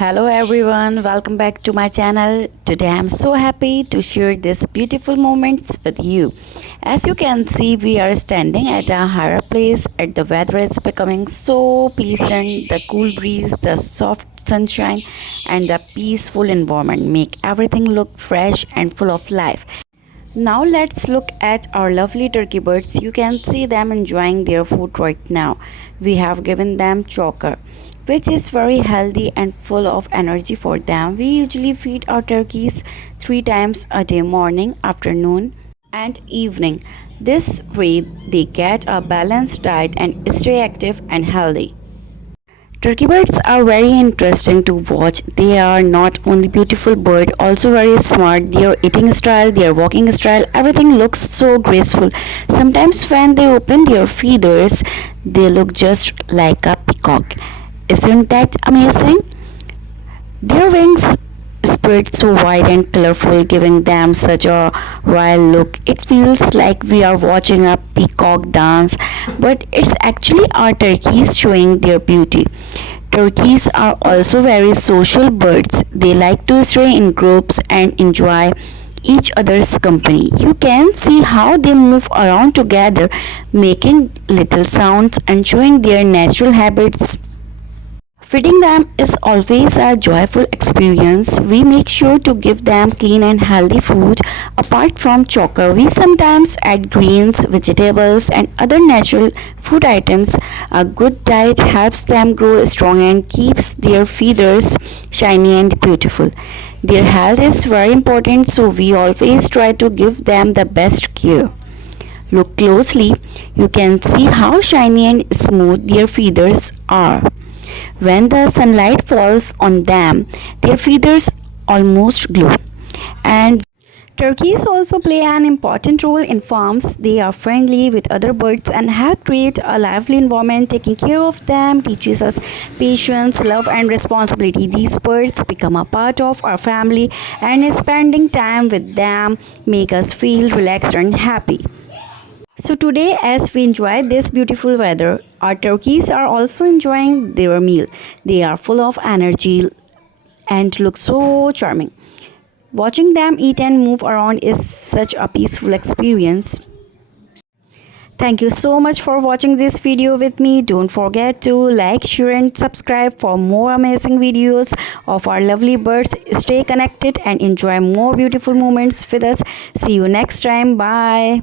Hello everyone, welcome back to my channel. Today I'm so happy to share these beautiful moments with you. As you can see, we are standing at a higher place and the weather is becoming so pleasant. The cool breeze, the soft sunshine and the peaceful environment make everything look fresh and full of life. Now let's look at our lovely turkey birds. You can see them enjoying their food right now. We have given them choker, which is very healthy and full of energy for them. We usually feed our turkeys 3 times a day, morning, afternoon and evening. This way they get a balanced diet and stay active and healthy. Turkey birds are very interesting to watch. They are not only beautiful bird, also very smart. Their eating style, their walking style, everything looks so graceful. Sometimes when they open their feathers, they look just like a peacock. Isn't that amazing? Their wings spread so wide and colorful, giving them such a royal look. It feels like we are watching a peacock dance, but it's actually our turkeys showing their beauty. Turkeys are also very social birds. They like to stay in groups and enjoy each other's company. You can see how they move around together, making little sounds and showing their natural habits. Feeding them is always a joyful experience. We make sure to give them clean and healthy food. Apart from choker, we sometimes add greens, vegetables, and other natural food items. A good diet helps them grow strong and keeps their feathers shiny and beautiful. Their health is very important, so we always try to give them the best care. Look closely, you can see how shiny and smooth their feathers are. When the sunlight falls on them, their feathers almost glow. And turkeys also play an important role in farms. They are friendly with other birds and help create a lively environment. Taking care of them teaches us patience, love, and responsibility. These birds become a part of our family, and spending time with them make us feel relaxed and happy. So today, as we enjoy this beautiful weather, our turkeys are also enjoying their meal. They are full of energy and look so charming. Watching them eat and move around is such a peaceful experience. Thank you so much for watching this video with me. Don't forget to like, share and subscribe for more amazing videos of our lovely birds. Stay connected and enjoy more beautiful moments with us. See you next time. Bye.